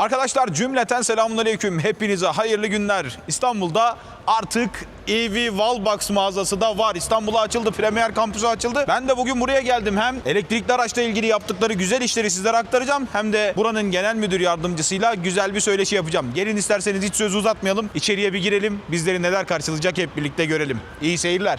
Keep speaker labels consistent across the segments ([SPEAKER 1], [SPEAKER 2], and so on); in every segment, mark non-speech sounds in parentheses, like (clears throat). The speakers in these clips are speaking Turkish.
[SPEAKER 1] Arkadaşlar cümleten selamünaleyküm. Hepinize hayırlı günler. İstanbul'da artık EV Wallbox mağazası da var. İstanbul'a açıldı. Premier kampüsü açıldı. Ben de bugün buraya geldim. Hem elektrikli araçla ilgili yaptıkları güzel işleri sizlere aktaracağım. Hem de buranın genel müdür yardımcısıyla güzel bir söyleşi yapacağım. Gelin isterseniz hiç sözü uzatmayalım. İçeriye bir girelim. Bizleri neler karşılayacak hep birlikte görelim. İyi seyirler.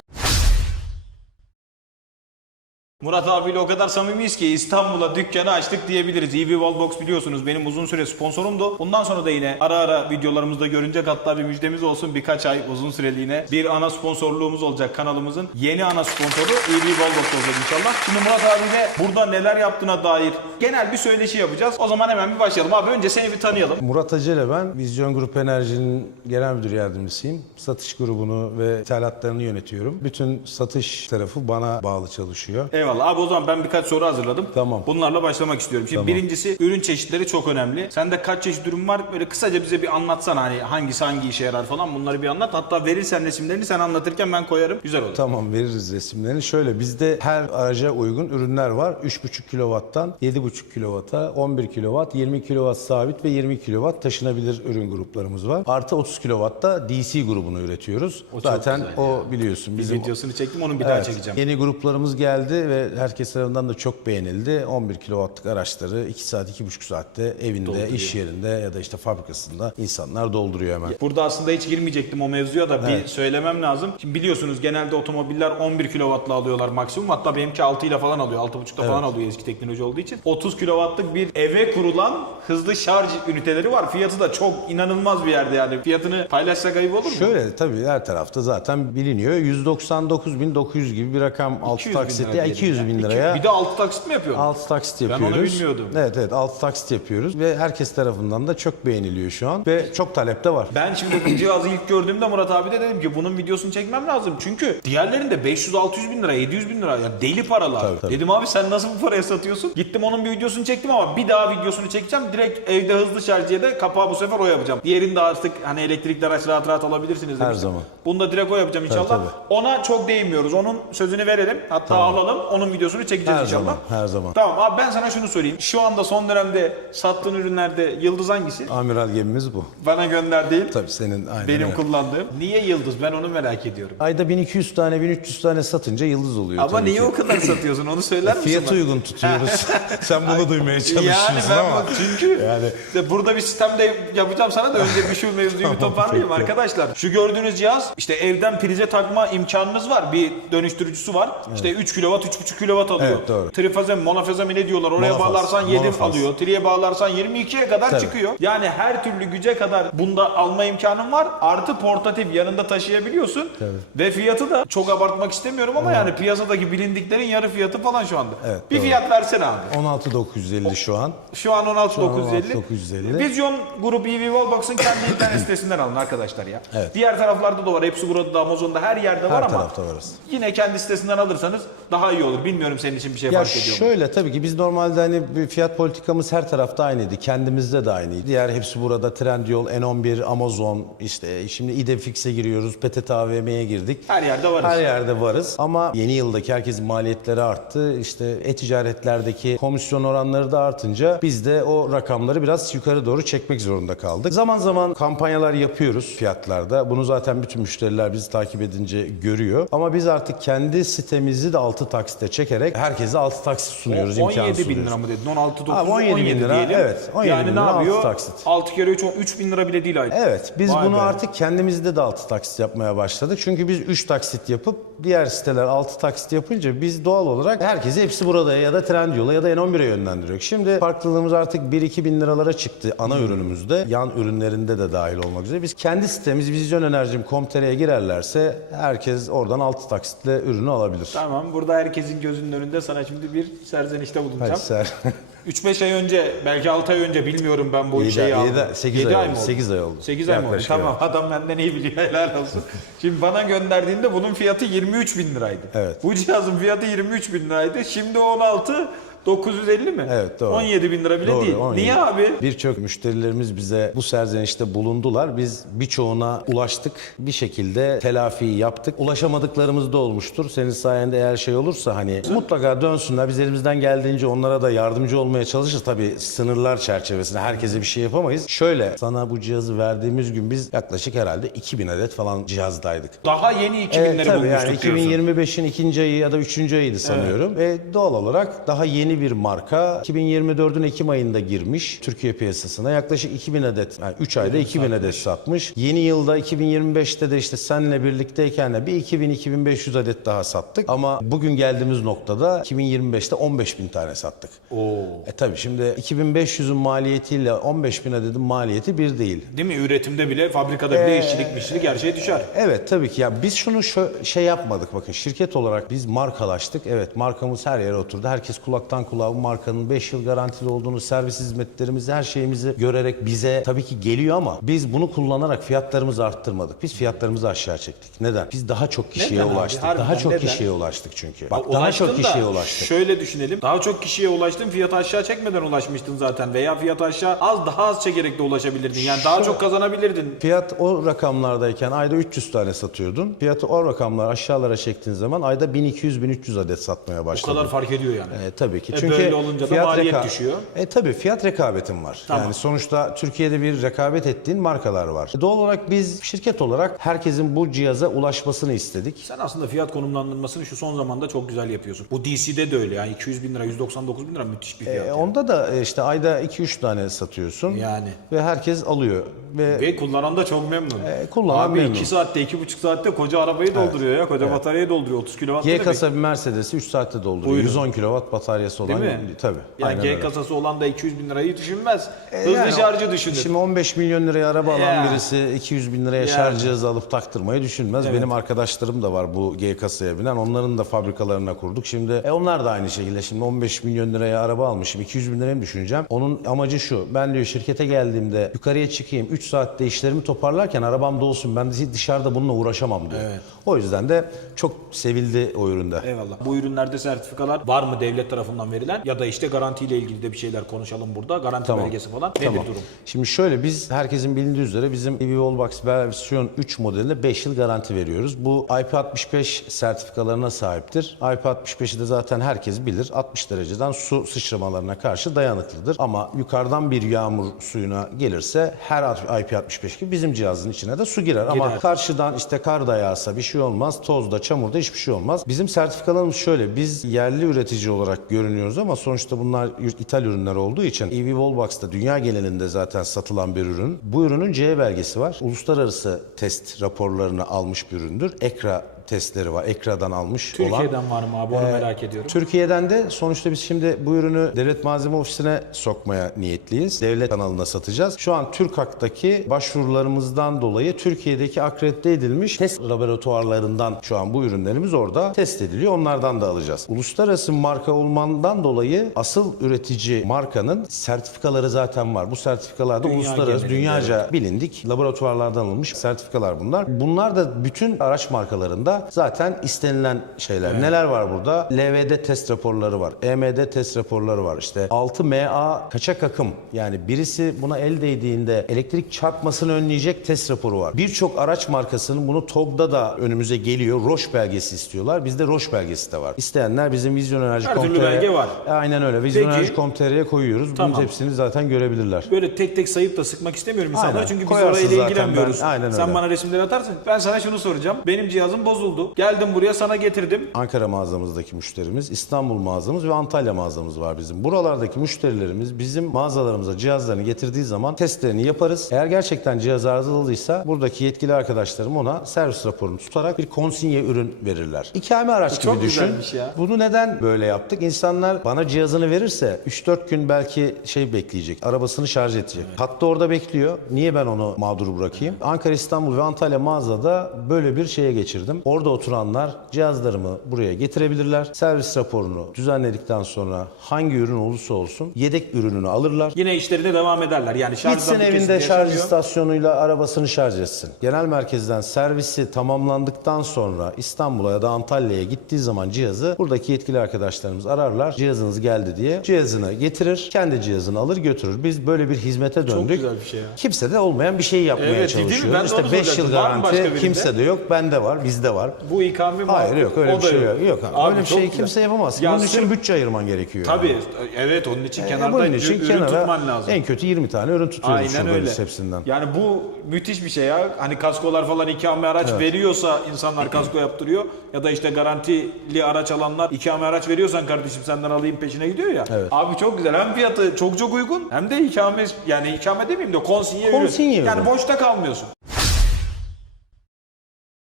[SPEAKER 1] Murat abiyle o kadar samimiyiz ki İstanbul'a dükkanı açtık diyebiliriz. EV Wallbox biliyorsunuz benim uzun süre sponsorumdu. Bundan sonra da yine ara ara videolarımızda görünecek hatta bir müjdemiz olsun birkaç ay uzun süreliğine bir ana sponsorluğumuz olacak kanalımızın. Yeni ana sponsoru EV Wallbox olacak inşallah. Şimdi Murat abiyle burada neler yaptığına dair genel bir söyleşi yapacağız. O zaman hemen bir başlayalım. Abi önce seni bir tanıyalım.
[SPEAKER 2] Murat Acele ben. Vizyon Grup Enerji'nin genel müdür yardımcısıyım. Satış grubunu ve ithalatlarını yönetiyorum. Bütün satış tarafı bana bağlı çalışıyor.
[SPEAKER 1] Eyvallah. Abi o zaman ben birkaç soru hazırladım.
[SPEAKER 2] Tamam.
[SPEAKER 1] Bunlarla başlamak istiyorum. Şimdi
[SPEAKER 2] Tamam.
[SPEAKER 1] birincisi ürün çeşitleri çok önemli. Sende kaç çeşit ürün var? Böyle kısaca bize bir anlatsana hani hangisi hangi işe yarar falan bunları bir anlat. Hatta verirsen resimlerini sen anlatırken ben koyarım. Güzel olur.
[SPEAKER 2] Tamam veririz resimlerini. Şöyle bizde her araca uygun ürünler var. 3,5 kW'tan 7,5 kW'a, 11 kW, 20 kW sabit ve 20 kW taşınabilir ürün gruplarımız var. Artı 30 kW'da DC grubunu üretiyoruz.
[SPEAKER 1] çok
[SPEAKER 2] Zaten
[SPEAKER 1] güzel
[SPEAKER 2] o biliyorsun
[SPEAKER 1] Biz
[SPEAKER 2] bizim
[SPEAKER 1] videosunu çektim onun bir daha
[SPEAKER 2] Evet,
[SPEAKER 1] çekeceğim.
[SPEAKER 2] Yeni gruplarımız geldi ve herkes tarafından da çok beğenildi. 11 kW'lık araçları 2 saat, 2,5 saatte evinde, iş yerinde ya da işte fabrikasında insanlar dolduruyor hemen.
[SPEAKER 1] Burada aslında hiç girmeyecektim o mevzuya da bir söylemem lazım. Şimdi biliyorsunuz genelde otomobiller 11 kW'la alıyorlar maksimum. Hatta benimki 6 ile falan alıyor. 6.5'la falan alıyor eski teknoloji olduğu için. 30 kW'lık bir eve kurulan hızlı şarj üniteleri var. Fiyatı da çok inanılmaz bir yerde yani. Fiyatını paylaşsak ayıp olur mu?
[SPEAKER 2] Şöyle tabii her tarafta zaten biliniyor. 199.900 gibi bir rakam 6
[SPEAKER 1] 200 bin lira
[SPEAKER 2] taksitle
[SPEAKER 1] diyelim
[SPEAKER 2] 200 bin liraya.
[SPEAKER 1] Bir de 6 taksit mi yapıyorsun?
[SPEAKER 2] 6 taksit
[SPEAKER 1] onu
[SPEAKER 2] yapıyoruz.
[SPEAKER 1] bilmiyordum.
[SPEAKER 2] Evet evet 6 taksit yapıyoruz ve herkes tarafından da çok beğeniliyor şu an ve çok talep de var.
[SPEAKER 1] Ben şimdi bu cihazı ilk gördüğümde Murat abi de dedim ki bunun videosunu çekmem lazım. Çünkü diğerlerinde 500-600 bin lira, 700 bin lira yani deli paralar.
[SPEAKER 2] Tabii, tabii.
[SPEAKER 1] Dedim abi sen nasıl bu paraya satıyorsun? Gittim onun bir videosunu çektim ama bir daha videosunu çekeceğim. Direkt evde hızlı şarj diye de kapağı bu sefer o yapacağım. Diğerini de artık hani elektrikli araç rahat rahat alabilirsiniz
[SPEAKER 2] Her
[SPEAKER 1] demiştim.
[SPEAKER 2] zaman.
[SPEAKER 1] Bunu da direkt o yapacağım inşallah.
[SPEAKER 2] tabii.
[SPEAKER 1] Ona çok değinmiyoruz. Onun sözünü verelim. Hatta alalım. Onun videosunu çekeceğiz
[SPEAKER 2] Her
[SPEAKER 1] inşallah.
[SPEAKER 2] zaman, her zaman.
[SPEAKER 1] Tamam abi ben sana şunu sorayım. Şu anda son dönemde sattığın ürünlerde yıldız hangisi?
[SPEAKER 2] Amiral gemimiz bu.
[SPEAKER 1] Bana gönderdiğin.
[SPEAKER 2] Tabii senin aynen
[SPEAKER 1] Benim
[SPEAKER 2] öyle.
[SPEAKER 1] kullandığım. Niye yıldız? Ben onu merak ediyorum.
[SPEAKER 2] Ayda 1200 tane 1300 tane satınca yıldız oluyor
[SPEAKER 1] Ama
[SPEAKER 2] tabii
[SPEAKER 1] niye
[SPEAKER 2] ki.
[SPEAKER 1] o kadar (laughs) satıyorsun? Onu söyler misin?
[SPEAKER 2] Fiyat
[SPEAKER 1] bana?
[SPEAKER 2] uygun tutuyoruz. (laughs) (laughs) Sen bunu duymaya çalışıyorsun
[SPEAKER 1] Yani ben
[SPEAKER 2] ama.
[SPEAKER 1] bu- çünkü
[SPEAKER 2] Yani-
[SPEAKER 1] burada bir sistem de yapacağım sana da önce bir şu mevzuyu bir toparlayayım
[SPEAKER 2] peki.
[SPEAKER 1] arkadaşlar. Şu gördüğünüz cihaz işte evden prize takma imkanınız var. Bir dönüştürücüsü var. İşte 3 kW 3.5 kW alıyor.
[SPEAKER 2] Evet, doğru.
[SPEAKER 1] Trifaze mi monofaze mi ne diyorlar. Oraya
[SPEAKER 2] Monofaz,
[SPEAKER 1] bağlarsan 7
[SPEAKER 2] monofaz.
[SPEAKER 1] alıyor. Triye bağlarsan 22'ye kadar
[SPEAKER 2] Tabii.
[SPEAKER 1] çıkıyor. Yani her türlü güce kadar bunda alma imkanın var. Artı portatif yanında taşıyabiliyorsun. Ve fiyatı da çok abartmak istemiyorum ama yani piyasadaki bilindiklerin yarı fiyatı falan şu anda.
[SPEAKER 2] Evet,
[SPEAKER 1] bir
[SPEAKER 2] doğru.
[SPEAKER 1] fiyat versene abi.
[SPEAKER 2] 16950 şu an.
[SPEAKER 1] Şu an 16950.
[SPEAKER 2] 16950.
[SPEAKER 1] Vizyon Grup EV Wallbox'ın kendi internet (coughs) sitesinden alın arkadaşlar ya.
[SPEAKER 2] Evet.
[SPEAKER 1] Diğer taraflarda da var. Hepsi burada da Amazon'da her yerde var
[SPEAKER 2] Her
[SPEAKER 1] ama
[SPEAKER 2] tarafta varız.
[SPEAKER 1] yine kendi sitesinden alırsanız daha iyi olur. Bilmiyorum senin için bir şey
[SPEAKER 2] Ya
[SPEAKER 1] fark ediyor mu?
[SPEAKER 2] şöyle tabii ki biz normalde hani bir fiyat politikamız her tarafta aynıydı. Kendimizde de aynıydı. Diğer hepsi burada Trendyol, N11, Amazon işte şimdi İdefix'e giriyoruz. PTT AVM'ye girdik.
[SPEAKER 1] Her yerde varız.
[SPEAKER 2] Her yerde varız ama yeni yıldaki herkesin maliyetleri arttı. İşte e-ticaretlerdeki komisyon oranları da artınca biz de o rakamları biraz yukarı doğru çekmek zorunda kaldık. Zaman zaman kampanyalar yapıyoruz fiyatlarda. Bunu zaten bütün müşteriler bizi takip edince görüyor. Ama biz artık kendi sitemizi de 6 taksite çekerek herkese 6 taksit sunuyoruz,
[SPEAKER 1] O-
[SPEAKER 2] imkan
[SPEAKER 1] 17 bin
[SPEAKER 2] sunuyoruz.
[SPEAKER 1] lira mı dedin? 16 9
[SPEAKER 2] Abi 17 bin lira,
[SPEAKER 1] diyelim.
[SPEAKER 2] evet, 17
[SPEAKER 1] yani
[SPEAKER 2] bin
[SPEAKER 1] ne
[SPEAKER 2] lira, altı
[SPEAKER 1] yapıyor?
[SPEAKER 2] taksit.
[SPEAKER 1] 6 kere 3 3 bin lira bile değil ayda.
[SPEAKER 2] Evet biz
[SPEAKER 1] Vay
[SPEAKER 2] bunu
[SPEAKER 1] be.
[SPEAKER 2] artık kendimizde de 6 taksit yapmaya başladık. Çünkü biz 3 taksit yapıp diğer siteler 6 taksit yapınca biz doğal olarak herkesi hepsi burada ya da Trendyol'a ya da N11'e yönlendiriyor. Şimdi farklılığımız artık 1-2 bin liralara çıktı ana
[SPEAKER 1] Hmm.
[SPEAKER 2] ürünümüzde. Yan ürünlerinde de dahil olmak üzere. Biz kendi sitemiz vizyonenerjim.com.tr'ye girerlerse herkes oradan 6 taksitle ürünü alabilir.
[SPEAKER 1] Tamam burada herkesin gözünün önünde sana şimdi bir serzenişte bulunacağım.
[SPEAKER 2] Hadi ser. (laughs)
[SPEAKER 1] 3-5 ay önce belki 6 ay önce bilmiyorum ben bu
[SPEAKER 2] Yedi-
[SPEAKER 1] şeyi aldım.
[SPEAKER 2] yedi- sekiz
[SPEAKER 1] Yedi
[SPEAKER 2] ay
[SPEAKER 1] mı
[SPEAKER 2] oldu,
[SPEAKER 1] oldu?
[SPEAKER 2] sekiz ay oldu.
[SPEAKER 1] 8 ay mı oldu?
[SPEAKER 2] Yaklaşık,
[SPEAKER 1] Tamam adam benden iyi biliyor helal olsun. Şimdi bana gönderdiğinde bunun fiyatı 23 bin liraydı.
[SPEAKER 2] Evet.
[SPEAKER 1] Bu cihazın fiyatı 23 bin liraydı. Şimdi 16 950 mi?
[SPEAKER 2] Evet, doğru.
[SPEAKER 1] 17 bin lira bile
[SPEAKER 2] Doğru,
[SPEAKER 1] değil.
[SPEAKER 2] 17.
[SPEAKER 1] Niye abi?
[SPEAKER 2] Birçok müşterilerimiz bize bu serzenişte bulundular. Biz birçoğuna ulaştık. Bir şekilde telafiyi yaptık. Ulaşamadıklarımız da olmuştur. Senin sayende eğer şey olursa hani mutlaka dönsünler. Biz elimizden geldiğince onlara da yardımcı olmaya çalışırız. Tabii sınırlar çerçevesinde herkese bir şey yapamayız. Şöyle sana bu cihazı verdiğimiz gün biz yaklaşık herhalde 2000 adet falan cihazdaydık.
[SPEAKER 1] Daha yeni 2000'leri
[SPEAKER 2] Evet, tabii
[SPEAKER 1] bulmuştuk
[SPEAKER 2] yani
[SPEAKER 1] diyorsun.
[SPEAKER 2] 2025'in ikinci ayı ya da üçüncü ayıydı sanıyorum. Ve doğal olarak daha yeni bir marka 2024'ün Ekim ayında girmiş Türkiye piyasasına. Yaklaşık 2000 adet, yani 3 ayda 2000 adet satmış. Yeni yılda 2025'te de işte seninle birlikteyken de bir 2000-2500 adet daha sattık. Ama bugün geldiğimiz noktada 2025'te 15 bin tane sattık.
[SPEAKER 1] Oo.
[SPEAKER 2] E tabii şimdi 2500'ün maliyetiyle 15 bin adetin maliyeti bir değil.
[SPEAKER 1] Değil mi? Üretimde bile, fabrikada bile işçilik, mişçilik her şey düşer.
[SPEAKER 2] Evet tabii ki ya biz şunu şö- şey yapmadık bakın şirket olarak biz markalaştık. Evet markamız her yere oturdu. Herkes kulaktan kulağa bu markanın 5 yıl garantili olduğunu, servis hizmetlerimizi, her şeyimizi görerek bize tabii ki geliyor ama biz bunu kullanarak fiyatlarımızı arttırmadık. Biz fiyatlarımızı aşağı çektik. Neden? Biz daha çok kişiye
[SPEAKER 1] Neden abi?
[SPEAKER 2] ulaştık.
[SPEAKER 1] Harbiden
[SPEAKER 2] daha çok
[SPEAKER 1] neden?
[SPEAKER 2] kişiye ulaştık çünkü. Bak
[SPEAKER 1] Bak,
[SPEAKER 2] daha
[SPEAKER 1] ulaştın
[SPEAKER 2] çok
[SPEAKER 1] da
[SPEAKER 2] kişiye ulaştık.
[SPEAKER 1] Şöyle düşünelim. Daha çok kişiye ulaştın, fiyatı aşağı çekmeden ulaşmıştın zaten. Veya fiyatı aşağı az daha az çekerek de ulaşabilirdin. Yani daha çok kazanabilirdin.
[SPEAKER 2] Fiyat o rakamlardayken ayda 300 tane satıyordun. Fiyatı o rakamlar aşağılara çektiğin zaman ayda 1200-1300 adet satmaya
[SPEAKER 1] O
[SPEAKER 2] başladın.
[SPEAKER 1] kadar fark ediyor yani.
[SPEAKER 2] E, tabii ki.
[SPEAKER 1] E,
[SPEAKER 2] Çünkü
[SPEAKER 1] böyle olunca da maliyet düşüyor.
[SPEAKER 2] E tabii fiyat rekabetin var.
[SPEAKER 1] Tamam.
[SPEAKER 2] Yani sonuçta Türkiye'de bir rekabet ettiğin markalar var. Doğal olarak biz şirket olarak herkesin bu cihaza ulaşmasını istedik.
[SPEAKER 1] Sen aslında fiyat konumlandırmasını şu son zamanda çok güzel yapıyorsun. Bu DC'de de öyle yani 200 bin lira, 199 bin lira müthiş bir fiyat.
[SPEAKER 2] E,
[SPEAKER 1] yani.
[SPEAKER 2] onda da e, işte ayda 2-3 tane satıyorsun.
[SPEAKER 1] Yani.
[SPEAKER 2] Ve herkes alıyor. Ve
[SPEAKER 1] Ve kullanan da çok memnun.
[SPEAKER 2] E, kullanan
[SPEAKER 1] Abi
[SPEAKER 2] memnun.
[SPEAKER 1] 2 saatte, 2,5 saatte koca arabayı dolduruyor ya. Koca bataryayı dolduruyor. 30 kW demek.
[SPEAKER 2] kasa bir Mercedes'i 3 saatte dolduruyor.
[SPEAKER 1] Buyurun.
[SPEAKER 2] 110 kW bataryası olan.
[SPEAKER 1] Değil mi?
[SPEAKER 2] Tabii.
[SPEAKER 1] Yani
[SPEAKER 2] aynen
[SPEAKER 1] G
[SPEAKER 2] öyle.
[SPEAKER 1] kasası olan da 200 bin lirayı düşünmez. Hızlı
[SPEAKER 2] E, Yani
[SPEAKER 1] şarjı düşünür.
[SPEAKER 2] Şimdi 15 milyon liraya araba alan
[SPEAKER 1] Ya.
[SPEAKER 2] birisi 200 bin liraya
[SPEAKER 1] Yani.
[SPEAKER 2] şarj cihazı alıp taktırmayı düşünmez. Benim arkadaşlarım da var bu G kasaya binen. Onların da fabrikalarına kurduk. Şimdi e, onlar da aynı şekilde. Şimdi 15 milyon liraya araba almışım. 200 bin liraya mı düşüneceğim? Onun amacı şu. Ben diyor şirkete geldiğimde yukarıya çıkayım. 3 saatte işlerimi toparlarken arabam dolsun. Ben dışarıda bununla uğraşamam diyor. O yüzden de çok sevildi o üründe.
[SPEAKER 1] Eyvallah. Bu ürünlerde sertifikalar var mı devlet tarafından verilen ya da işte garantiyle ilgili de bir şeyler konuşalım burada. Garanti
[SPEAKER 2] Tamam.
[SPEAKER 1] belgesi falan. Nedir
[SPEAKER 2] Tamam.
[SPEAKER 1] durum?
[SPEAKER 2] Şimdi şöyle biz herkesin bildiği üzere bizim EV Wallbox versiyon 3 modeline 5 yıl garanti veriyoruz. Bu IP65 sertifikalarına sahiptir. IP65'i de zaten herkes bilir. 60 dereceden su sıçramalarına karşı dayanıklıdır. Ama yukarıdan bir yağmur suyuna gelirse her IP65 gibi bizim cihazın içine de su girer. Ama
[SPEAKER 1] Girer.
[SPEAKER 2] karşıdan işte kar da yağsa bir şey olmaz. Tozda, çamurda hiçbir şey olmaz. Bizim sertifikalarımız şöyle. Biz yerli üretici olarak görünüyoruz ama sonuçta bunlar ithal ürünler olduğu için EV Wallbox'ta dünya genelinde zaten satılan bir ürün. Bu ürünün CE belgesi var. Uluslararası test raporlarını almış bir üründür. EKRA testleri var. EKRA'dan almış olan.
[SPEAKER 1] Türkiye'den var mı abi onu merak ediyorum.
[SPEAKER 2] Türkiye'den de sonuçta biz şimdi bu ürünü Devlet Malzeme Ofisi'ne sokmaya niyetliyiz. Devlet kanalına satacağız. Şu an TÜRKAK'taki başvurularımızdan dolayı Türkiye'deki akredite edilmiş test laboratuvarlarından şu an bu ürünlerimiz orada test ediliyor. Onlardan da alacağız. Uluslararası marka olmandan dolayı asıl üretici markanın sertifikaları zaten var. Bu sertifikalar da
[SPEAKER 1] Dünya
[SPEAKER 2] uluslararası,
[SPEAKER 1] genelinde,
[SPEAKER 2] dünyaca bilindik laboratuvarlardan alınmış sertifikalar bunlar. Bunlar da bütün araç markalarında zaten istenilen şeyler. Neler var burada? LVD test raporları var. EMD test raporları var. İşte 6MA kaçak akım. Yani birisi buna el değdiğinde elektrik çarpmasını önleyecek test raporu var. Birçok araç markasının bunu TOG'da da önümüze geliyor. Roche belgesi istiyorlar. Bizde Roche belgesi de var. İsteyenler bizim
[SPEAKER 1] Her
[SPEAKER 2] vizyonenerji.com.tr
[SPEAKER 1] türlü belge var.
[SPEAKER 2] Aynen öyle.
[SPEAKER 1] Peki.
[SPEAKER 2] Vizyonenerji.com.tr'ye koyuyoruz.
[SPEAKER 1] Tamam.
[SPEAKER 2] Bunun hepsini zaten görebilirler.
[SPEAKER 1] Böyle tek tek sayıp da sıkmak istemiyorum insanlara
[SPEAKER 2] Aynen.
[SPEAKER 1] çünkü biz
[SPEAKER 2] Koyarsın
[SPEAKER 1] orayla ilgilenmiyoruz.
[SPEAKER 2] ben- aynen
[SPEAKER 1] Sen
[SPEAKER 2] öyle.
[SPEAKER 1] bana resimleri atarsın. Ben sana şunu soracağım. Benim cihazım bozuldu. Geldim buraya sana getirdim.
[SPEAKER 2] Ankara mağazamızdaki müşterimiz, İstanbul mağazamız ve Antalya mağazamız var bizim. Buralardaki müşterilerimiz bizim mağazalarımıza cihazlarını getirdiği zaman testlerini yaparız. Eğer gerçekten cihaz arızalıysa buradaki yetkili arkadaşlarım ona servis raporunu tutarak bir konsinye ürün verirler. İkame araç gibi
[SPEAKER 1] çok
[SPEAKER 2] düşün.
[SPEAKER 1] güzelmiş ya.
[SPEAKER 2] Bunu neden böyle yaptık? İnsanlar bana cihazını verirse 3-4 gün belki şey bekleyecek. Arabasını şarj edecek. Hatta orada bekliyor. Niye ben onu mağdur bırakayım? Ankara, İstanbul ve Antalya mağazada böyle bir şeye geçirdim. Orada oturanlar cihazlarımı buraya getirebilirler. Servis raporunu düzenledikten sonra hangi ürün olursa olsun yedek ürününü alırlar.
[SPEAKER 1] Yine işlerine devam ederler. Yani şarjdan
[SPEAKER 2] Gitsin evinde şarj
[SPEAKER 1] yaşamıyor.
[SPEAKER 2] istasyonuyla arabasını şarj etsin. Genel merkezden servisi tamamlandıktan sonra İstanbul'a ya da Antalya'ya gittiği zaman cihazı buradaki yetkili arkadaşlarımız ararlar. Cihazınız geldi diye. Cihazını getirir, kendi cihazını alır götürür. Biz böyle bir hizmete döndük.
[SPEAKER 1] güzel bir şey ya.
[SPEAKER 2] Kimse de olmayan bir şey yapmaya
[SPEAKER 1] Evet,
[SPEAKER 2] çalışıyoruz. İşte 5 yıl.
[SPEAKER 1] Var
[SPEAKER 2] garanti kimse de yok. Bende var, bizde var.
[SPEAKER 1] Bu ikame
[SPEAKER 2] Hayır yok öyle
[SPEAKER 1] o
[SPEAKER 2] bir şey yok. Yok abi.
[SPEAKER 1] Abi
[SPEAKER 2] öyle bir şey
[SPEAKER 1] güzel.
[SPEAKER 2] kimse yapamaz.
[SPEAKER 1] Ya
[SPEAKER 2] Bunun için
[SPEAKER 1] sırf-
[SPEAKER 2] bütçe ayırman gerekiyor.
[SPEAKER 1] Tabii. Evet onun için
[SPEAKER 2] E,
[SPEAKER 1] kenarda
[SPEAKER 2] bunun için
[SPEAKER 1] ürün
[SPEAKER 2] kenara
[SPEAKER 1] tutman lazım.
[SPEAKER 2] en kötü 20 tane ürün tutuyoruz
[SPEAKER 1] Aynen
[SPEAKER 2] şurada
[SPEAKER 1] öyle.
[SPEAKER 2] biz hepsinden.
[SPEAKER 1] Yani bu müthiş bir şey ya. Hani kaskolar falan ikame araç veriyorsa insanlar (clears throat) kasko yaptırıyor. Ya da işte garantili araç alanlar ikame araç veriyorsan kardeşim senden alayım peşine gidiyor ya. Abi çok güzel. Hem fiyatı çok çok uygun hem de ikame yani ikame demeyeyim de konsinye ürün.
[SPEAKER 2] Konsinye ürün.
[SPEAKER 1] Yani boşta kalmıyorsun.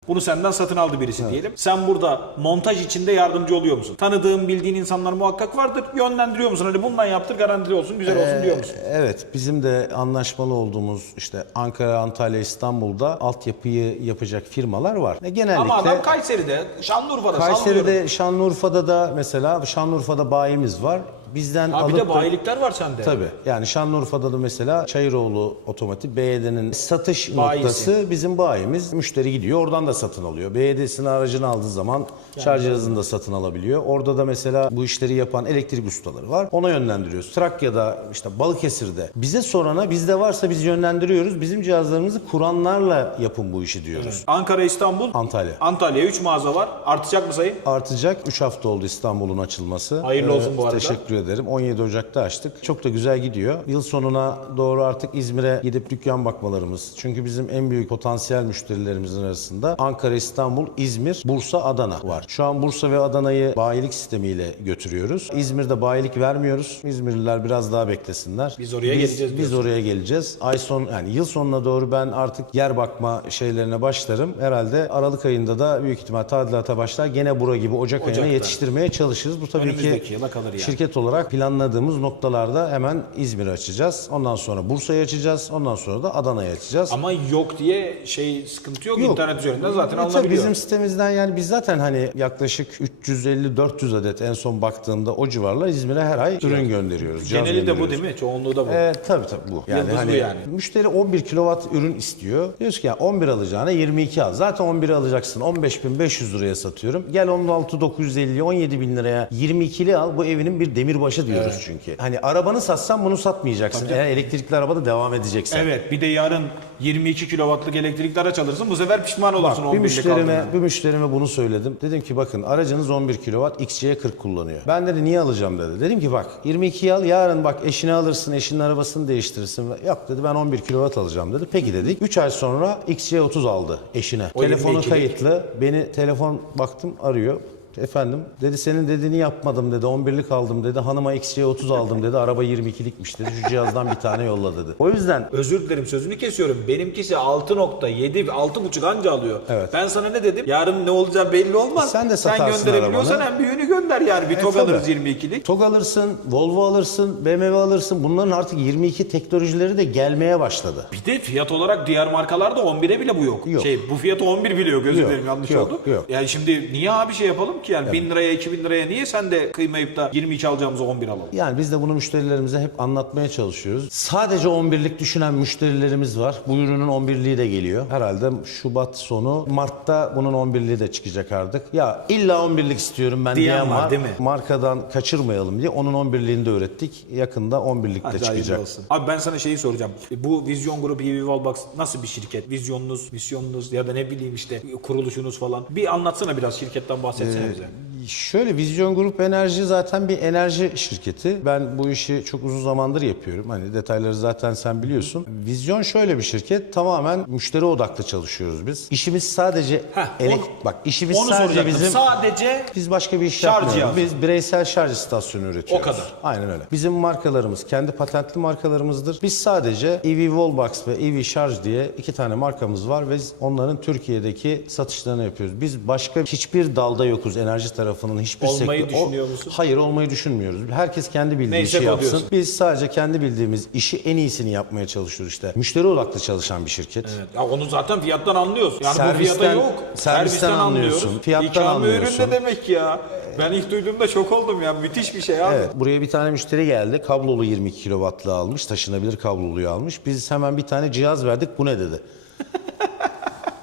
[SPEAKER 1] Bunu senden satın aldı birisi diyelim. Sen burada montaj içinde yardımcı oluyor musun? Tanıdığın, bildiğin insanlar muhakkak vardır. Yönlendiriyor musun? Hani bundan yaptır, garantili olsun, güzel olsun diyor musun?
[SPEAKER 2] Evet, bizim de anlaşmalı olduğumuz işte Ankara, Antalya, İstanbul'da altyapıyı yapacak firmalar var. E, Genellikle
[SPEAKER 1] Ama adam Kayseri'de, Şanlıurfa'da sallıyorum.
[SPEAKER 2] Kayseri'de, Şanlıurfa'da da mesela Şanlıurfa'da bayimiz var. Bizden
[SPEAKER 1] Ha bir
[SPEAKER 2] alıp
[SPEAKER 1] de
[SPEAKER 2] da-
[SPEAKER 1] bayilikler var sende.
[SPEAKER 2] Tabii. Yani Şanlıurfa'da da mesela Çayıroğlu Otomotiv BYD'nin satış
[SPEAKER 1] Bayisi.
[SPEAKER 2] noktası bizim bayimiz. Müşteri gidiyor oradan da satın alıyor. BYD'sinin aracını aldığı zaman şarj cihazını da satın alabiliyor. Orada da mesela bu işleri yapan elektrik ustaları var. Ona yönlendiriyoruz. Trakya'da işte Balıkesir'de. Bize sorana bizde varsa biz yönlendiriyoruz. Bizim cihazlarımızı kuranlarla yapın bu işi diyoruz.
[SPEAKER 1] Ankara, İstanbul,
[SPEAKER 2] Antalya.
[SPEAKER 1] Antalya 3 mağaza var. Artacak mı sayın?
[SPEAKER 2] Artacak. 3 hafta oldu İstanbul'un açılması. Ee,
[SPEAKER 1] Hayırlı olsun bu arada.
[SPEAKER 2] Teşekkür ederim. 17 Ocak'ta açtık. Çok da güzel gidiyor. Yıl sonuna doğru artık İzmir'e gidip dükkan bakmalarımız. Çünkü bizim en büyük potansiyel müşterilerimizin arasında Ankara, İstanbul, İzmir, Bursa, Adana var. Şu an Bursa ve Adana'yı bayilik sistemiyle götürüyoruz. İzmir'de bayilik vermiyoruz. İzmirliler biraz daha beklesinler.
[SPEAKER 1] Biz oraya
[SPEAKER 2] biz,
[SPEAKER 1] geleceğiz
[SPEAKER 2] Biz
[SPEAKER 1] diyorsun.
[SPEAKER 2] oraya geleceğiz. Ay son yani yıl sonuna doğru ben artık yer bakma şeylerine başlarım. Herhalde Aralık ayında da büyük ihtimal tadilata başlar. Gene bura gibi Ocak
[SPEAKER 1] Ocak'ta.
[SPEAKER 2] ayına yetiştirmeye çalışırız. Bu tabii
[SPEAKER 1] Önümüzdeki
[SPEAKER 2] ki
[SPEAKER 1] yıla kalır yani.
[SPEAKER 2] şirket olarak planladığımız noktalarda hemen İzmir'i açacağız. Ondan sonra Bursa'yı açacağız. Ondan sonra da Adana'yı açacağız.
[SPEAKER 1] Ama yok diye şey sıkıntı yok.
[SPEAKER 2] Yok.
[SPEAKER 1] İnternet üzerinden zaten
[SPEAKER 2] E,
[SPEAKER 1] alınabiliyor.
[SPEAKER 2] Bizim sitemizden yani biz zaten hani yaklaşık 350-400 adet en son baktığımda o civarlar İzmir'e her ay ürün gönderiyoruz. cihaz
[SPEAKER 1] Geneli de bu
[SPEAKER 2] gönderiyoruz.
[SPEAKER 1] değil mi? Çoğunluğu da bu.
[SPEAKER 2] E, tabii tabii bu. Yani
[SPEAKER 1] Yıldızlı
[SPEAKER 2] hani
[SPEAKER 1] yani.
[SPEAKER 2] müşteri 11 kilowatt ürün istiyor. Diyoruz ki ya 11 alacağına 22 al. Zaten 11 alacaksın. 15.500 liraya satıyorum. Gel 16.950 17 bin liraya 22'li al. Bu evinin bir demirbaşı diyoruz çünkü. Hani arabanı satsan bunu satmayacaksın. Eğer elektrikli arabada devam edeceksen.
[SPEAKER 1] Evet bir de yarın 22 kilowattlık elektrikli araç alırsın. Bu sefer pişman olursun
[SPEAKER 2] Bir
[SPEAKER 1] 11'lik
[SPEAKER 2] müşterime,
[SPEAKER 1] aldığına.
[SPEAKER 2] bir müşterime bunu söyledim. Dedim ki bakın aracınız 11 kW XC'ye 40 kullanıyor. Ben dedi niye alacağım dedi. Dedim ki bak 22'yi al yarın bak eşini alırsın eşinin arabasını değiştirirsin. Yok dedi ben 11 kW alacağım dedi. Peki dedik. 3 ay sonra XC 30 aldı eşine.
[SPEAKER 1] O
[SPEAKER 2] Telefonu
[SPEAKER 1] 22'lik.
[SPEAKER 2] kayıtlı. Beni telefon baktım arıyor. Efendim dedi senin dediğini yapmadım dedi 11'lik aldım dedi hanıma XC 30 aldım dedi araba 22'likmiş dedi şu cihazdan bir tane yolla dedi. O yüzden
[SPEAKER 1] Özür dilerim sözünü kesiyorum. Benimkisi 6.7 6.5 anca alıyor.
[SPEAKER 2] Evet.
[SPEAKER 1] Ben sana ne dedim? Yarın ne olacağı belli olmaz.
[SPEAKER 2] Sen de
[SPEAKER 1] Sen
[SPEAKER 2] satarsın
[SPEAKER 1] gönderebiliyorsan
[SPEAKER 2] arabanı.
[SPEAKER 1] en büyüğünü gönder yani. Bir
[SPEAKER 2] E,
[SPEAKER 1] TOG
[SPEAKER 2] tabii.
[SPEAKER 1] alırız 22'lik.
[SPEAKER 2] TOG alırsın, Volvo alırsın, BMW alırsın. Bunların artık 22 teknolojileri de gelmeye başladı.
[SPEAKER 1] Bir de fiyat olarak diğer markalarda 11'e bile bu yok.
[SPEAKER 2] Yok.
[SPEAKER 1] Şey bu fiyatı 11 biliyor özür
[SPEAKER 2] Yok,
[SPEAKER 1] dilerim yanlış
[SPEAKER 2] yok,
[SPEAKER 1] oldu.
[SPEAKER 2] yok.
[SPEAKER 1] Yani şimdi niye abi şey yapalım ki yani 1000 liraya 2000 liraya niye sen de kıymayıp da 22 alacağımıza 11 alalım?
[SPEAKER 2] Yani biz de bunu müşterilerimize hep anlatmaya çalışıyoruz. Sadece 11'lik düşünen müşterilerimiz var. Bu ürünün 11'liği de geliyor. Herhalde Şubat sonu, Mart'ta bunun 11'liği de çıkacak artık. Ya illa 11'lik istiyorum ben
[SPEAKER 1] Diyen
[SPEAKER 2] diyen
[SPEAKER 1] var,
[SPEAKER 2] var.
[SPEAKER 1] değil mi?
[SPEAKER 2] Markadan kaçırmayalım diye onun 11'liğini de ürettik. Yakında 11'lik de çıkacak.
[SPEAKER 1] olsun. Abi ben sana şeyi soracağım. Bu Vizyon Grup EV Wallbox nasıl bir şirket? Vizyonunuz, misyonunuz ya da ne bileyim işte kuruluşunuz falan. Bir anlatsana biraz şirketten bahsetsene bize.
[SPEAKER 2] Şöyle Vizyon Grup Enerji zaten bir enerji şirketi. Ben bu işi çok uzun zamandır yapıyorum. Hani detayları zaten sen biliyorsun. Vizyon şöyle bir şirket. Tamamen müşteri odaklı çalışıyoruz biz. İşimiz sadece
[SPEAKER 1] Heh,
[SPEAKER 2] elek-
[SPEAKER 1] onu-
[SPEAKER 2] bak işimiz
[SPEAKER 1] Onu
[SPEAKER 2] sadece
[SPEAKER 1] soracaktım.
[SPEAKER 2] bizim
[SPEAKER 1] Sadece
[SPEAKER 2] biz başka bir iş
[SPEAKER 1] Şarj
[SPEAKER 2] yapmıyoruz.
[SPEAKER 1] cihazı.
[SPEAKER 2] Biz bireysel şarj istasyonu üretiyoruz.
[SPEAKER 1] O kadar.
[SPEAKER 2] Aynen öyle. Bizim markalarımız kendi patentli markalarımızdır. Biz sadece EV Wallbox ve EV Şarj diye iki tane markamız var ve onların Türkiye'deki satışlarını yapıyoruz. Biz başka hiçbir dalda yokuz enerji tarafında tarafının hiçbir
[SPEAKER 1] Olmayı
[SPEAKER 2] sektör...
[SPEAKER 1] düşünüyor musun?
[SPEAKER 2] Hayır olmayı düşünmüyoruz. Herkes kendi bildiği
[SPEAKER 1] Neyse
[SPEAKER 2] işi
[SPEAKER 1] bu
[SPEAKER 2] yapsın.
[SPEAKER 1] diyorsun.
[SPEAKER 2] Biz sadece kendi bildiğimiz işi en iyisini yapmaya çalışıyoruz işte. Müşteri odaklı çalışan bir şirket.
[SPEAKER 1] Evet. Ya onu zaten fiyattan anlıyoruz. Yani bu
[SPEAKER 2] Servisten-
[SPEAKER 1] fiyata yok.
[SPEAKER 2] servisten anlıyorsun,
[SPEAKER 1] anlıyoruz.
[SPEAKER 2] fiyattan
[SPEAKER 1] ürün
[SPEAKER 2] anlıyorsun.
[SPEAKER 1] ne demek ya? Ben ilk duyduğumda şok oldum ya. Müthiş bir şey abi.
[SPEAKER 2] Evet. Buraya bir tane müşteri geldi. Kablolu 22 kilowattlı almış. Taşınabilir kabloluyu almış. Biz hemen bir tane cihaz verdik. Bu ne dedi.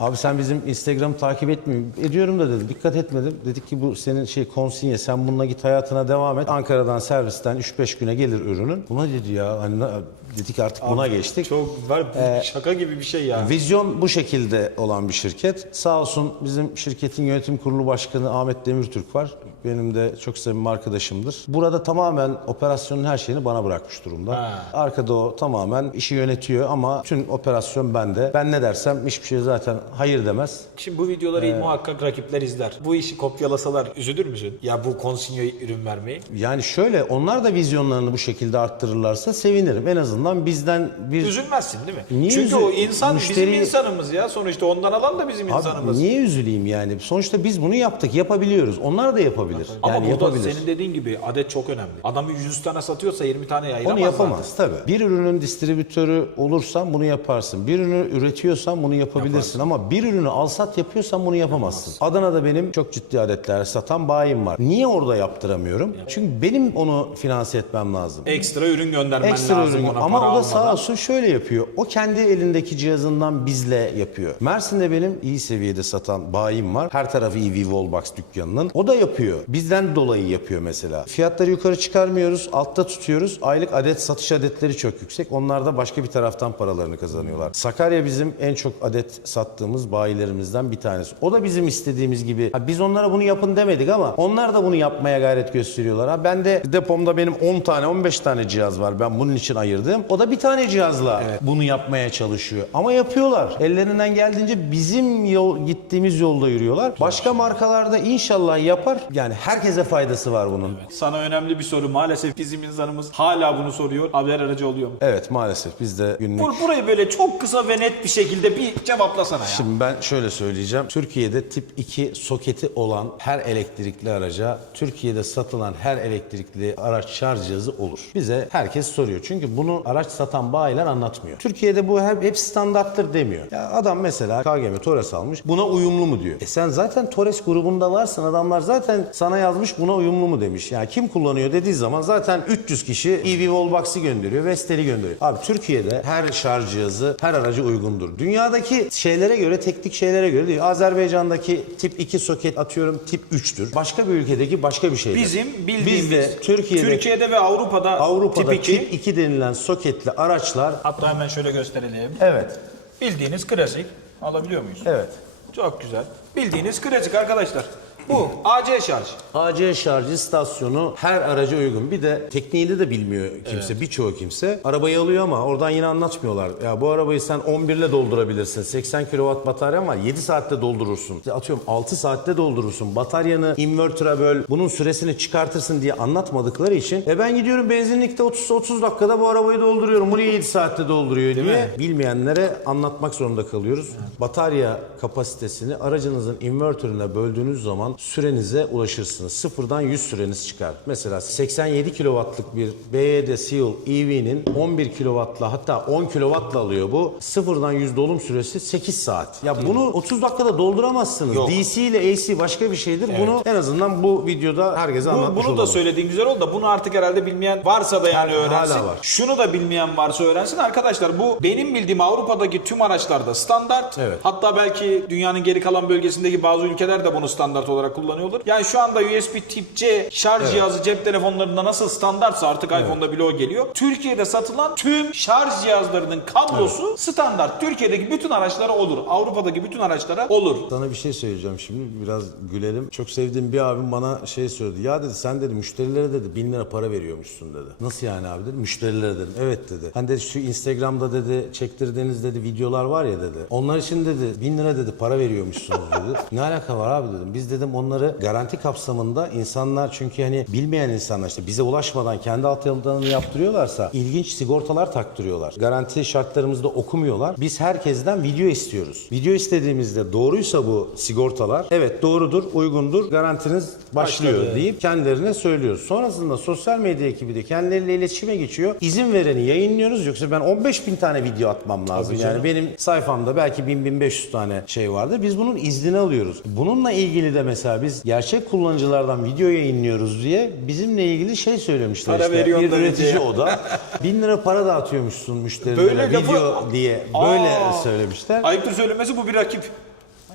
[SPEAKER 2] Abi sen bizim Instagram'ı takip etmiyor. Ediyorum da dedi. Dikkat etmedim. Dedik ki bu senin şey konsinye. Sen bununla git hayatına devam et. Ankara'dan servisten 3-5 güne gelir ürünün. Buna dedi ya. Hani dedik artık buna geçtik.
[SPEAKER 1] Çok var
[SPEAKER 2] Ee,
[SPEAKER 1] şaka gibi bir şey ya.
[SPEAKER 2] Vizyon bu şekilde olan bir şirket. Sağ olsun bizim şirketin yönetim kurulu başkanı Ahmet Demirtürk var. Benim de çok sevimli arkadaşımdır. Burada tamamen operasyonun her şeyini bana bırakmış durumda.
[SPEAKER 1] Ha.
[SPEAKER 2] Arkada o tamamen işi yönetiyor ama tüm operasyon bende. Ben ne dersem hiçbir şey zaten hayır demez.
[SPEAKER 1] Şimdi bu videoları
[SPEAKER 2] Ee,
[SPEAKER 1] muhakkak rakipler izler. Bu işi kopyalasalar üzülür müsün? Ya bu konsinyo ürün vermeyi.
[SPEAKER 2] Yani şöyle onlar da vizyonlarını bu şekilde arttırırlarsa sevinirim. En azından bizden bir
[SPEAKER 1] Üzülmezsin değil mi?
[SPEAKER 2] Niye
[SPEAKER 1] Çünkü
[SPEAKER 2] üzül-
[SPEAKER 1] o insan
[SPEAKER 2] Müşteri-
[SPEAKER 1] bizim insanımız ya. Sonuçta ondan alan da bizim
[SPEAKER 2] Abi
[SPEAKER 1] insanımız.
[SPEAKER 2] niye üzüleyim yani? Sonuçta biz bunu yaptık, yapabiliyoruz. Onlar da yapabilir.
[SPEAKER 1] Ama
[SPEAKER 2] yani
[SPEAKER 1] burada
[SPEAKER 2] yapabilir.
[SPEAKER 1] senin dediğin gibi adet çok önemli. Adam 100 tane satıyorsa 20 tane yayılamaz
[SPEAKER 2] Onu yapamaz tabii. Bir ürünün distribütörü olursan bunu yaparsın. Bir ürünü üretiyorsan bunu yapabilirsin ama bir ürünü alsat yapıyorsan bunu yapamazsın. Adana'da benim çok ciddi adetler satan bayim var. Niye orada yaptıramıyorum? Çünkü benim onu finanse etmem lazım.
[SPEAKER 1] Ekstra ürün göndermen
[SPEAKER 2] Ekstra
[SPEAKER 1] lazım
[SPEAKER 2] ürün.
[SPEAKER 1] ona
[SPEAKER 2] Ama
[SPEAKER 1] para
[SPEAKER 2] o da sağ olsun şöyle yapıyor. O kendi elindeki cihazından bizle yapıyor. Mersin'de benim iyi seviyede satan bayim var. Her tarafı EV Wallbox dükkanının. O da yapıyor. Bizden dolayı yapıyor mesela. Fiyatları yukarı çıkarmıyoruz. Altta tutuyoruz. Aylık adet satış adetleri çok yüksek. Onlar da başka bir taraftan paralarını kazanıyorlar. Sakarya bizim en çok adet sattığımız bayilerimizden bir tanesi. O da bizim istediğimiz gibi. Ha, biz onlara bunu yapın demedik ama onlar da bunu yapmaya gayret gösteriyorlar. Ha, ben de depomda benim 10 tane 15 tane cihaz var. Ben bunun için ayırdım. O da bir tane cihazla bunu yapmaya çalışıyor. Ama yapıyorlar. Ellerinden geldiğince bizim yol gittiğimiz yolda yürüyorlar. Başka markalarda inşallah yapar. Yani herkese faydası var bunun.
[SPEAKER 1] Sana önemli bir soru. Maalesef bizim insanımız hala bunu soruyor. Haber aracı oluyor mu?
[SPEAKER 2] Evet maalesef biz de günlük
[SPEAKER 1] Bur burayı böyle çok kısa ve net bir şekilde bir cevaplasana ya.
[SPEAKER 2] Şimdi ben şöyle söyleyeceğim. Türkiye'de tip 2 soketi olan her elektrikli araca, Türkiye'de satılan her elektrikli araç şarj cihazı olur. Bize herkes soruyor. Çünkü bunu araç satan bayiler anlatmıyor. Türkiye'de bu hep, hep standarttır demiyor. Ya adam mesela KGM Torres almış. Buna uyumlu mu diyor. E sen zaten Torres grubunda varsın. Adamlar zaten sana yazmış buna uyumlu mu demiş. Yani kim kullanıyor dediği zaman zaten 300 kişi EV Wallbox'ı gönderiyor, Vestel'i gönderiyor. Abi Türkiye'de her şarj cihazı her araca uygundur. Dünyadaki şeylere göre, teknik şeylere göre değil. Azerbaycan'daki tip 2 soket atıyorum tip 3'tür. Başka bir ülkedeki başka bir şeydir.
[SPEAKER 1] Bizim bildiğimiz
[SPEAKER 2] Bizde Türkiye'de
[SPEAKER 1] Türkiye'de ve Avrupa'da,
[SPEAKER 2] Avrupa'da
[SPEAKER 1] tip 2.
[SPEAKER 2] tip 2 denilen soketli araçlar
[SPEAKER 1] Hatta hemen şöyle gösterelim.
[SPEAKER 2] evet.
[SPEAKER 1] Bildiğiniz klasik. Alabiliyor muyuz?
[SPEAKER 2] Evet.
[SPEAKER 1] Çok güzel. Bildiğiniz klasik arkadaşlar. Bu AC şarj.
[SPEAKER 2] AC şarj istasyonu her araca uygun. Bir de tekniğini de bilmiyor kimse, birçoğu kimse. Arabayı alıyor ama oradan yine anlatmıyorlar. Ya bu arabayı sen 11 ile doldurabilirsin. 80 kW bataryan var. 7 saatte doldurursun. İşte atıyorum 6 saatte doldurursun. Bataryanı inverter'a böl. Bunun süresini çıkartırsın diye anlatmadıkları için. E ben gidiyorum benzinlikte 30 30 dakikada bu arabayı dolduruyorum. Bu niye 7 saatte dolduruyor diye.
[SPEAKER 1] mi?
[SPEAKER 2] Bilmeyenlere anlatmak zorunda kalıyoruz. Batarya kapasitesini aracınızın inverter'ine böldüğünüz zaman sürenize ulaşırsınız. Sıfırdan 100 süreniz çıkar. Mesela 87 kW'lık bir BYD Seal EV'nin 11 kW'la hatta 10 kW'la alıyor bu. Sıfırdan 100 dolum süresi 8 saat. Ya bunu 30 dakikada dolduramazsınız.
[SPEAKER 1] Yok.
[SPEAKER 2] DC ile AC başka bir şeydir. Bunu en azından bu videoda herkese
[SPEAKER 1] Bu-
[SPEAKER 2] anlatmış
[SPEAKER 1] bunu da
[SPEAKER 2] olalım.
[SPEAKER 1] söylediğin güzel oldu da bunu artık herhalde bilmeyen varsa da yani
[SPEAKER 2] Hala
[SPEAKER 1] öğrensin.
[SPEAKER 2] var.
[SPEAKER 1] Şunu da bilmeyen varsa öğrensin. Arkadaşlar bu benim bildiğim Avrupa'daki tüm araçlarda standart.
[SPEAKER 2] Evet.
[SPEAKER 1] Hatta belki dünyanın geri kalan bölgesindeki bazı ülkeler de bunu standart olarak kullanıyorlar. Yani şu anda USB tip C şarj cihazı cep telefonlarında nasıl standartsa artık iPhone'da bile o geliyor. Türkiye'de satılan tüm şarj cihazlarının kablosu standart. Türkiye'deki bütün araçlara olur. Avrupa'daki bütün araçlara olur.
[SPEAKER 2] Sana bir şey söyleyeceğim şimdi biraz gülelim. Çok sevdiğim bir abim bana şey söyledi. Ya dedi sen dedi müşterilere dedi bin lira para veriyormuşsun dedi. Nasıl yani abi dedi. Müşterilere dedim. Evet dedi. Hani dedi şu Instagram'da dedi çektirdiğiniz dedi videolar var ya dedi. Onlar için dedi bin lira dedi para veriyormuşsunuz dedi. (laughs) ne alaka var abi dedim. Biz dedim dedim onları garanti kapsamında insanlar çünkü hani bilmeyen insanlar işte bize ulaşmadan kendi altyapılarını yaptırıyorlarsa ilginç sigortalar taktırıyorlar. Garanti şartlarımızda okumuyorlar. Biz herkesten video istiyoruz. Video istediğimizde doğruysa bu sigortalar evet doğrudur, uygundur, garantiniz başlıyor
[SPEAKER 1] Başladı.
[SPEAKER 2] deyip kendilerine söylüyoruz. Sonrasında sosyal medya ekibi de kendileriyle iletişime geçiyor. İzin vereni yayınlıyoruz yoksa ben 15 bin tane video atmam lazım.
[SPEAKER 1] Tabii
[SPEAKER 2] yani benim sayfamda belki 1000-1500 tane şey vardı. Biz bunun iznini alıyoruz. Bununla ilgili de mesela biz gerçek kullanıcılardan video yayınlıyoruz diye bizimle ilgili şey söylemişler
[SPEAKER 1] Para
[SPEAKER 2] işte. Bir üretici
[SPEAKER 1] videoya.
[SPEAKER 2] o da. 1000 lira para dağıtıyormuşsun müşterilere
[SPEAKER 1] Böyle lafı-
[SPEAKER 2] video diye böyle
[SPEAKER 1] Aa.
[SPEAKER 2] söylemişler.
[SPEAKER 1] Ayıptır söylemesi bu bir rakip.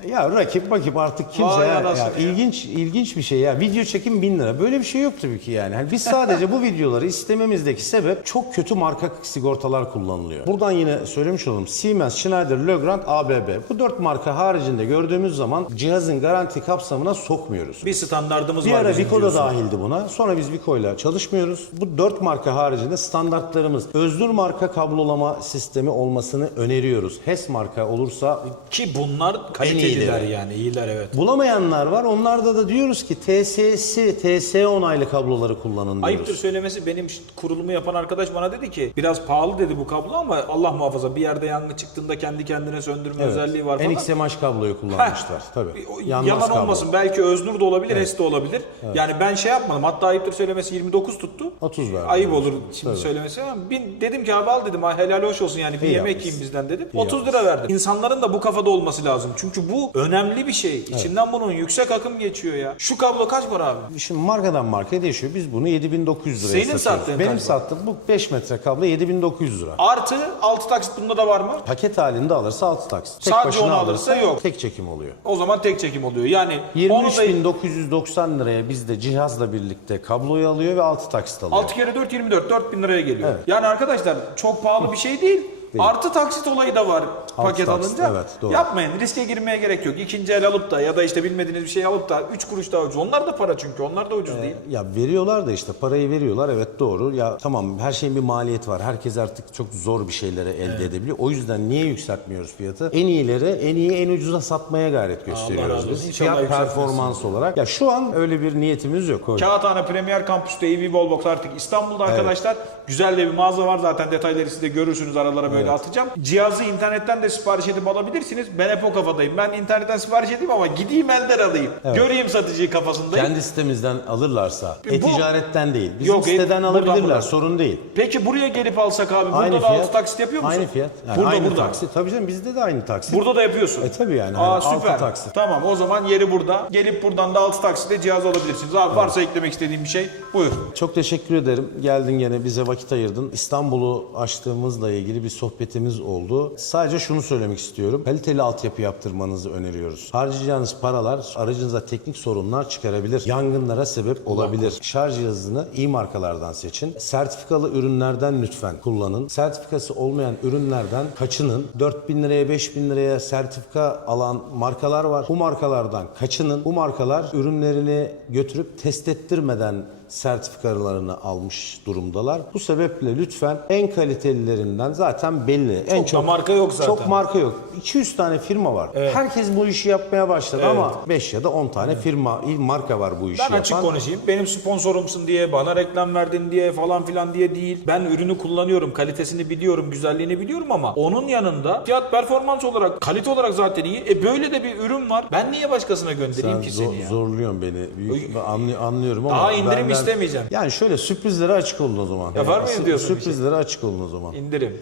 [SPEAKER 2] Ya rakip rakip artık kimse
[SPEAKER 1] Vay
[SPEAKER 2] ya,
[SPEAKER 1] anasını
[SPEAKER 2] ya, ilginç ilginç bir şey ya video çekim 1000 lira böyle bir şey yok tabii ki yani. Hani biz sadece bu (laughs) videoları istememizdeki sebep çok kötü marka sigortalar kullanılıyor. Buradan yine söylemiş olalım Siemens, Schneider, Legrand, ABB bu dört marka haricinde gördüğümüz zaman cihazın garanti kapsamına sokmuyoruz.
[SPEAKER 1] Bir standardımız
[SPEAKER 2] Bir
[SPEAKER 1] var
[SPEAKER 2] ara
[SPEAKER 1] bizim
[SPEAKER 2] Vico da
[SPEAKER 1] diyorsun.
[SPEAKER 2] dahildi buna. Sonra biz Vico ile çalışmıyoruz. Bu dört marka haricinde standartlarımız özgür marka kablolama sistemi olmasını öneriyoruz. HES marka olursa
[SPEAKER 1] Ki bunlar kaliteliler
[SPEAKER 2] iyileri.
[SPEAKER 1] yani iyiler evet.
[SPEAKER 2] Bulamayanlar var. Onlarda da diyoruz ki TSS, TS onaylı kabloları kullanın diyoruz.
[SPEAKER 1] Ayıptır söylemesi benim kurulumu yapan arkadaş bana dedi ki biraz pahalı dedi bu kablo ama Allah muhafaza bir yerde yangın çıktığında kendi kendine söndürme
[SPEAKER 2] Evet.
[SPEAKER 1] özelliği var falan.
[SPEAKER 2] NXMH kabloyu kullanmışlar. Tabii. Yanmaz
[SPEAKER 1] Yalan
[SPEAKER 2] kablo.
[SPEAKER 1] olmasın belki Öznur da olabilir, Es de olabilir. Yani ben şey yapmadım. Hatta ayıptır söylemesi 29 tuttu.
[SPEAKER 2] 30 verdi.
[SPEAKER 1] Ayıp olur şimdi
[SPEAKER 2] Tabii.
[SPEAKER 1] söylemesi ama bin, dedim ki abi al dedim helal hoş olsun yani bir
[SPEAKER 2] İyi
[SPEAKER 1] yemek
[SPEAKER 2] yapmışsın.
[SPEAKER 1] yiyin bizden dedim.
[SPEAKER 2] İyi
[SPEAKER 1] 30 lira verdim. İnsanların da bu kafada olması lazım. Çünkü bu önemli bir şey. İçinden bunun yüksek akım geçiyor ya. Şu kablo kaç para abi?
[SPEAKER 2] Şimdi markadan markaya değişiyor. Biz bunu 7900 liraya
[SPEAKER 1] Senin
[SPEAKER 2] satıyoruz.
[SPEAKER 1] sattığın
[SPEAKER 2] Benim
[SPEAKER 1] kaç
[SPEAKER 2] sattığım bu 5 metre kablo 7900 lira.
[SPEAKER 1] Artı 6 taksit bunda da var mı?
[SPEAKER 2] Paket halinde alırsa 6 taksit. Tek
[SPEAKER 1] Sadece
[SPEAKER 2] başına
[SPEAKER 1] onu alırsa yok.
[SPEAKER 2] Tek çekim oluyor.
[SPEAKER 1] O zaman tek çekim oluyor. Yani onu da
[SPEAKER 2] 23.990 liraya bizde cihazla birlikte kabloyu alıyor ve 6 taksit alıyor.
[SPEAKER 1] 6 kere 4 24 4000 liraya geliyor. Yani arkadaşlar çok pahalı bir şey değil. Artı taksit olayı da var paket
[SPEAKER 2] taksit,
[SPEAKER 1] alınca.
[SPEAKER 2] evet, doğru.
[SPEAKER 1] Yapmayın. Riske girmeye gerek yok. İkinci el alıp da ya da işte bilmediğiniz bir şey alıp da 3 kuruş daha ucuz. Onlar da para çünkü. Onlar da ucuz değil.
[SPEAKER 2] Ya veriyorlar da işte parayı veriyorlar evet doğru. Ya tamam her şeyin bir maliyeti var. Herkes artık çok zor bir şeyleri elde edebiliyor. O yüzden niye yükseltmiyoruz fiyatı? En iyileri en iyi en ucuza satmaya gayret gösteriyoruz
[SPEAKER 1] olsun.
[SPEAKER 2] biz. Fiyat performans olarak. Ya şu an öyle bir niyetimiz yok. O-
[SPEAKER 1] Kağıthane Premier Kampüs'te EV Wallbox artık İstanbul'da arkadaşlar. Güzel de bir mağaza var zaten detayları siz de görürsünüz aralara böyle atacağım. Cihazı internetten de sipariş edip alabilirsiniz. Ben hep o kafadayım. Ben internetten sipariş edeyim ama gideyim elden alayım. Göreyim satıcıyı kafasındayım.
[SPEAKER 2] Kendi sitemizden alırlarsa, e-ticaretten değil. Bizim
[SPEAKER 1] Yok, e-
[SPEAKER 2] siteden
[SPEAKER 1] buradan,
[SPEAKER 2] alabilirler,
[SPEAKER 1] buradan.
[SPEAKER 2] sorun değil.
[SPEAKER 1] Peki buraya gelip alsak abi burada
[SPEAKER 2] Aynı
[SPEAKER 1] da
[SPEAKER 2] fiyat.
[SPEAKER 1] altı taksit yapıyor musun?
[SPEAKER 2] Aynı fiyat. Yani
[SPEAKER 1] burada
[SPEAKER 2] aynı
[SPEAKER 1] burada.
[SPEAKER 2] taksit. Tabii canım bizde de aynı taksit.
[SPEAKER 1] Burada da yapıyorsun.
[SPEAKER 2] E tabii yani,
[SPEAKER 1] Aa
[SPEAKER 2] altı
[SPEAKER 1] süper.
[SPEAKER 2] taksit.
[SPEAKER 1] Tamam o zaman yeri burada. Gelip buradan da 6 taksitle cihaz alabilirsiniz. Abi varsa eklemek istediğim bir şey buyur.
[SPEAKER 2] Çok teşekkür ederim. Geldin gene bize vakit ayırdın. İstanbul'u açtığımızla ilgili bir sohbetimiz oldu. Sadece şunu söylemek istiyorum. Kaliteli altyapı yaptırmanızı öneriyoruz. Harcayacağınız paralar aracınıza teknik sorunlar çıkarabilir. Yangınlara sebep olabilir. Şarj cihazını iyi markalardan seçin. Sertifikalı ürünlerden lütfen kullanın. Sertifikası olmayan ürünlerden kaçının. 4000 liraya 5000 liraya sertifika alan markalar var. Bu markalardan kaçının. Bu markalar ürünlerini götürüp test ettirmeden sertifikalarını almış durumdalar. Bu sebeple lütfen en kalitelilerinden zaten belli. en
[SPEAKER 1] da marka yok zaten.
[SPEAKER 2] Çok marka yok. 200 tane firma var. Herkes bu işi yapmaya başladı ama 5 ya da 10 tane firma, marka var bu işi
[SPEAKER 1] Ben
[SPEAKER 2] yapan.
[SPEAKER 1] açık konuşayım. Benim sponsorumsun diye, bana reklam verdin diye falan filan diye değil. Ben ürünü kullanıyorum, kalitesini biliyorum, güzelliğini biliyorum ama onun yanında fiyat performans olarak, kalite olarak zaten iyi. E böyle de bir ürün var. Ben niye başkasına göndereyim
[SPEAKER 2] Sen
[SPEAKER 1] ki
[SPEAKER 2] zor-
[SPEAKER 1] seni ya?
[SPEAKER 2] zorluyorsun beni. Büyük, ben anlı- anlıyorum ama
[SPEAKER 1] Daha indirim istemeyeceğim.
[SPEAKER 2] Yani şöyle sürprizlere açık olun o zaman.
[SPEAKER 1] Yapar
[SPEAKER 2] Yani
[SPEAKER 1] mıyım diyorsun bir şey?
[SPEAKER 2] Sürprizlere açık olun o zaman.
[SPEAKER 1] İndirim.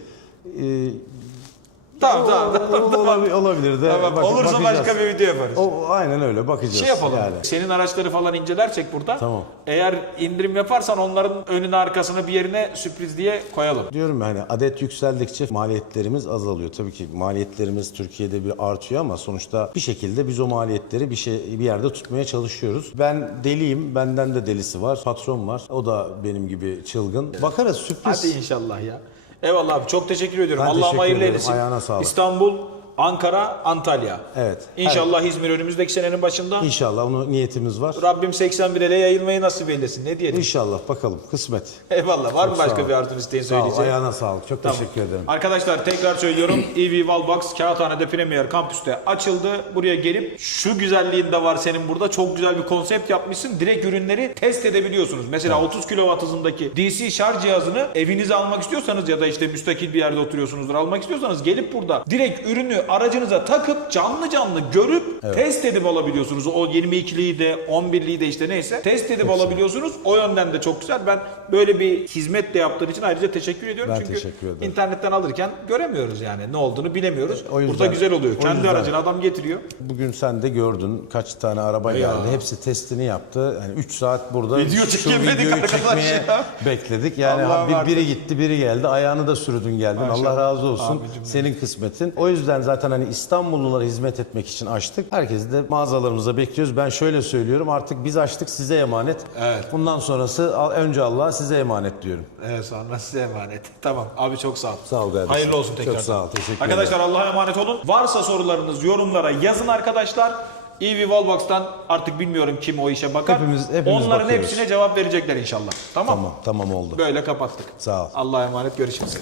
[SPEAKER 2] Ee,
[SPEAKER 1] Tamam tamam.
[SPEAKER 2] olabilir, olabilir de.
[SPEAKER 1] Tamam,
[SPEAKER 2] bak-
[SPEAKER 1] olursa
[SPEAKER 2] bakacağız.
[SPEAKER 1] başka bir video yaparız.
[SPEAKER 2] O, aynen öyle bakacağız.
[SPEAKER 1] Şey yapalım.
[SPEAKER 2] Yani.
[SPEAKER 1] Senin araçları falan incelersek burada.
[SPEAKER 2] Tamam.
[SPEAKER 1] Eğer indirim yaparsan onların önüne arkasına bir yerine sürpriz diye koyalım.
[SPEAKER 2] Diyorum yani adet yükseldikçe maliyetlerimiz azalıyor. Tabii ki maliyetlerimiz Türkiye'de bir artıyor ama sonuçta bir şekilde biz o maliyetleri bir şey bir yerde tutmaya çalışıyoruz. Ben deliyim, benden de delisi var. Patron var. O da benim gibi çılgın. Bakarız sürpriz.
[SPEAKER 1] Hadi inşallah ya. Eyvallah abi çok teşekkür ediyorum.
[SPEAKER 2] Ben
[SPEAKER 1] Allah'ım
[SPEAKER 2] teşekkür
[SPEAKER 1] hayırlı
[SPEAKER 2] ederim.
[SPEAKER 1] eylesin.
[SPEAKER 2] Ayağına sağlık.
[SPEAKER 1] İstanbul Ankara, Antalya.
[SPEAKER 2] Evet.
[SPEAKER 1] İnşallah İzmir önümüzdeki senenin başında.
[SPEAKER 2] İnşallah onu niyetimiz var.
[SPEAKER 1] Rabbim 81 ele yayılmayı nasip eylesin. Ne diyelim?
[SPEAKER 2] İnşallah bakalım kısmet.
[SPEAKER 1] Eyvallah. Var mı
[SPEAKER 2] sağ
[SPEAKER 1] başka bir arzun isteğin
[SPEAKER 2] Sağ ol, ayağına sağlık. Çok
[SPEAKER 1] Tamam.
[SPEAKER 2] teşekkür ederim.
[SPEAKER 1] Arkadaşlar tekrar söylüyorum. (clears throat) EV Wallbox Kağıthane'de Premier Kampüs'te açıldı. Buraya gelip şu güzelliğin de var senin burada. Çok güzel bir konsept yapmışsın. Direkt ürünleri test edebiliyorsunuz. Mesela 30 kW hızındaki DC şarj cihazını evinize almak istiyorsanız ya da işte müstakil bir yerde oturuyorsunuzdur almak istiyorsanız gelip burada direkt ürünü aracınıza takıp canlı canlı görüp test edip alabiliyorsunuz. O 22'liyi de 11'liyi de işte neyse test edip alabiliyorsunuz. O yönden de çok güzel. Ben böyle bir hizmet de yaptığın için ayrıca teşekkür ediyorum.
[SPEAKER 2] Ben
[SPEAKER 1] Çünkü
[SPEAKER 2] teşekkür ederim.
[SPEAKER 1] internetten alırken göremiyoruz yani ne olduğunu bilemiyoruz.
[SPEAKER 2] O yüzden-
[SPEAKER 1] Burada güzel oluyor. Kendi
[SPEAKER 2] yüzden-
[SPEAKER 1] aracını adam getiriyor.
[SPEAKER 2] Bugün sen de gördün kaç tane araba
[SPEAKER 1] Ya.
[SPEAKER 2] geldi. Hepsi testini yaptı. Yani 3 saat burada
[SPEAKER 1] Video
[SPEAKER 2] şu videoyu
[SPEAKER 1] arkadaş
[SPEAKER 2] çekmeye
[SPEAKER 1] ya.
[SPEAKER 2] bekledik. Yani
[SPEAKER 1] Allah
[SPEAKER 2] bir, biri gitti biri geldi. Ayağını da sürdün geldin.
[SPEAKER 1] Maşallah.
[SPEAKER 2] Allah razı olsun.
[SPEAKER 1] Abicim
[SPEAKER 2] Senin kısmetin. O yüzden zaten hani İstanbullulara hizmet etmek için açtık. Herkesi de mağazalarımıza bekliyoruz. Ben şöyle söylüyorum artık biz açtık size emanet.
[SPEAKER 1] Evet.
[SPEAKER 2] Bundan sonrası al- önce Allah size emanet diyorum.
[SPEAKER 1] Evet sonra size emanet. (laughs) Tamam abi çok sağ ol.
[SPEAKER 2] Sağ ol kardeşim.
[SPEAKER 1] Hayırlı olsun
[SPEAKER 2] Çok
[SPEAKER 1] tekrar.
[SPEAKER 2] sağ ol, teşekkür
[SPEAKER 1] Arkadaşlar Allah'a emanet olun. Varsa sorularınız yorumlara yazın arkadaşlar. EV Wallbox'tan artık bilmiyorum kim o işe bakar.
[SPEAKER 2] Hepimiz- hepimiz
[SPEAKER 1] Onların
[SPEAKER 2] bakıyoruz.
[SPEAKER 1] hepsine cevap verecekler inşallah. Tamam?
[SPEAKER 2] Tamam tamam oldu.
[SPEAKER 1] Böyle kapattık.
[SPEAKER 2] Sağ ol.
[SPEAKER 1] Allah'a emanet görüşürüz.